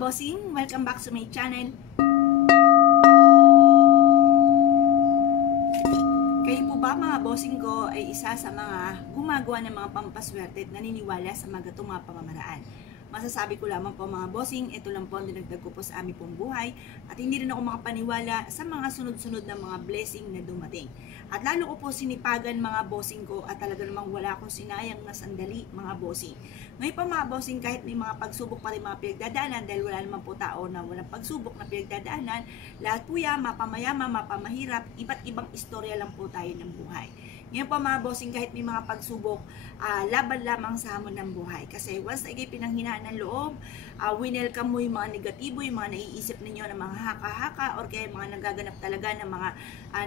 bossing, welcome back to my channel. Kayo po ba mga bossing ko ay isa sa mga gumagawa ng mga pampaswerte at naniniwala sa mga gatong mga pamamaraan? Masasabi ko lamang po mga bossing, ito lang po ang dinagdag ko po sa aming pong buhay at hindi rin ako makapaniwala sa mga sunod-sunod na mga blessing na dumating. At lalo ko po sinipagan mga bossing ko at talaga namang wala akong sinayang na sandali mga bossing. Ngayon pa mga bossing, kahit may mga pagsubok pa rin mga pinagdadaanan, dahil wala naman po tao na walang pagsubok na pinagdadaanan, lahat po yan, mapamayama, mapamahirap, iba't ibang istorya lang po tayo ng buhay. Ngayon po mga bossing, kahit may mga pagsubok, laban lamang sa hamon ng buhay. Kasi once na ikay pinanghinaan ng loob, winelcome mo yung mga negatibo, yung mga naiisip ninyo ng mga haka-haka, or kaya mga nagaganap talaga ng mga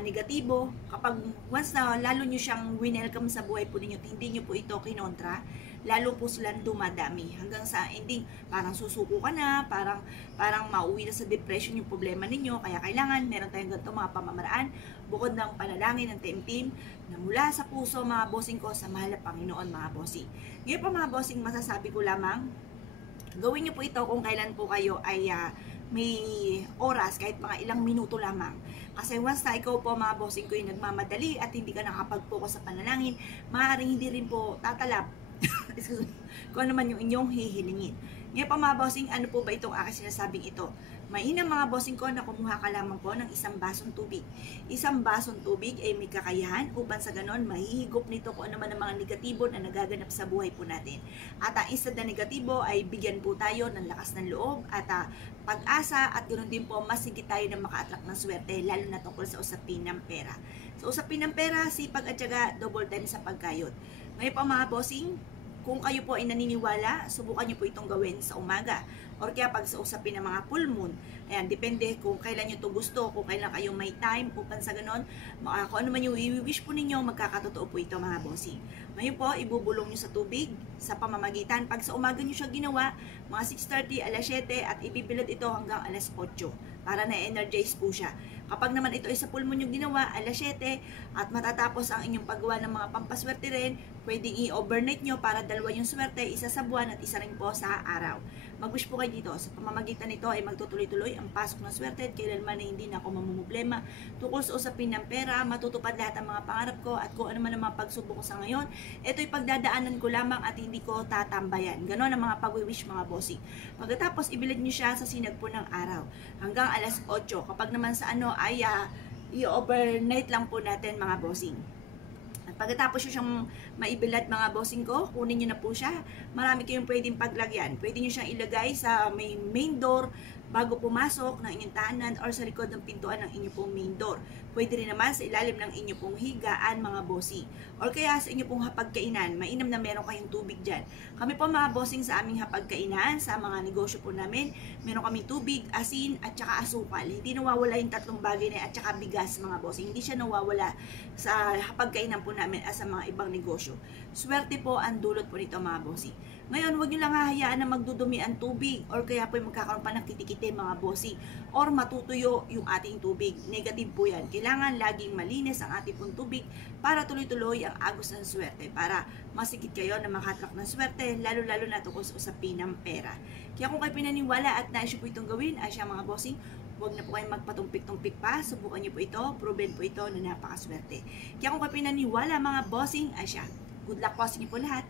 negatibo. Kapag once na lalo nyo siyang winelcome sa buhay po ninyo, hindi nyo po ito kinontra, lalo po silang dumadami. Hanggang sa ending, parang susuko ka na, parang mauwi na sa depression yung problema ninyo. Kaya kailangan, meron tayong ganito mga pamamaraan, bukod ng panalangin ng team na mula sa puso mga bossing ko sa mahal na Panginoon mga bossing. Ngayon po mga bossing, masasabi ko lamang, gawin nyo po ito kung kailan po kayo ay may oras, kahit mga ilang minuto lamang. Kasi once na ikaw po mga bossing ko yung nagmamadali at hindi ka nakapag-focus sa panalangin, maaaring hindi rin po tatalab kung ano man yung inyong hihilingin. Ngayon pa mga bossing, ano po ba itong aking sinasabing ito? Mainam mga bossing ko na kumuha ka lamang po ng isang basong tubig. Isang basong tubig ay may kakayahan upang sa ganon mahihigop nito kung ano man ang mga negatibo na nagaganap sa buhay po natin. At instead na negatibo ay bigyan po tayo ng lakas ng loob at pag-asa, at ganoon din po mas higit tayo na maka-attract ng swerte, lalo na tungkol sa usapin ng pera. Sa usapin ng pera, sipag at syaga, double time sa pagkayod. Ngayon pa mga bossing, kung kayo po ay naniniwala, subukan nyo po itong gawin sa umaga. Or kaya pag sa usapin ng mga full moon, ayan, depende kung kailan nyo ito gusto, kung kailan kayo may time, upang sa ganon, kung ano man yung i-wish po ninyo, magkakatotoo po ito mga bossing. Ngayon po, ibubulong nyo sa tubig, sa pamamagitan. Pag sa umaga nyo siya ginawa, mga 6:30, alas 7, at ibibilad ito hanggang alas 8, para na-energize po siya. Kapag naman ito ay sa full moon yung ginawa, alas 7, at matatapos ang inyong paggawa ng mga pampaswerte rin, pwedeng i-overnight nyo para dalawa yung swerte, isa sa buwan at isa rin po sa araw. Mag-wish po kayo dito. Sa pamamagitan nito ay magtutuloy-tuloy ang pasok ng swerte at kailanman na hindi na ako mamumblema tungkol sa usapin ng pera, matutupad lahat ang mga pangarap ko at kung ano man ang mga pagsubok ko sa ngayon, ito'y pagdadaanan ko lamang at hindi ko tatambayan. Ganon ang mga pag-wish mga bossing. Pagkatapos, ibilad nyo siya sa sinag po ng araw hanggang alas 8. Kapag naman sa ano ay i-overnight lang po natin mga bossing. At pagkatapos nyo siyang maibilad mga bossing ko, kunin nyo na po siya. Marami kayong pwedeng paglagyan. Pwede nyo siyang ilagay sa may main door bago pumasok ng inyong tahanan or sa likod ng pintuan ng inyong pong main door. Pwede rin naman sa ilalim ng inyong pong higaan mga bossing. Or kaya sa inyong pong hapagkainan, mainam na meron kayong tubig dyan. Kami po mga bossing sa aming hapagkainan, sa mga negosyo po namin, meron kami tubig, asin, at saka asukal. Hindi nawawala yung tatlong bagay na at saka bigas mga bossing. Hindi siya nawawala sa hapagkainan po namin as sa mga ibang negosyo. Swerte po ang dulot po nito mga bossing. Ngayon, huwag nyo lang hahayaan na magdudumi ang tubig or kaya po magkakaroon pa ng kitikite mga bossing or matutuyo yung ating tubig. Negative po yan. Kailangan laging malinis ang ating pong tubig para tuloy-tuloy ang agos ng swerte, para masikit kayo na makatrack ng swerte, lalo-lalo na tungkol sa usapin ng pera. Kaya kung kayo pinaniwala at naisyo po itong gawin, ay siya mga bossing, huwag na po kayong magpatumpik-tumpik pa. Subukan nyo po ito. Proven po ito na napakaswerte. Kaya kung kayo pinaniwala mga bossing, ay siya. Good luck po sa inyo po lahat.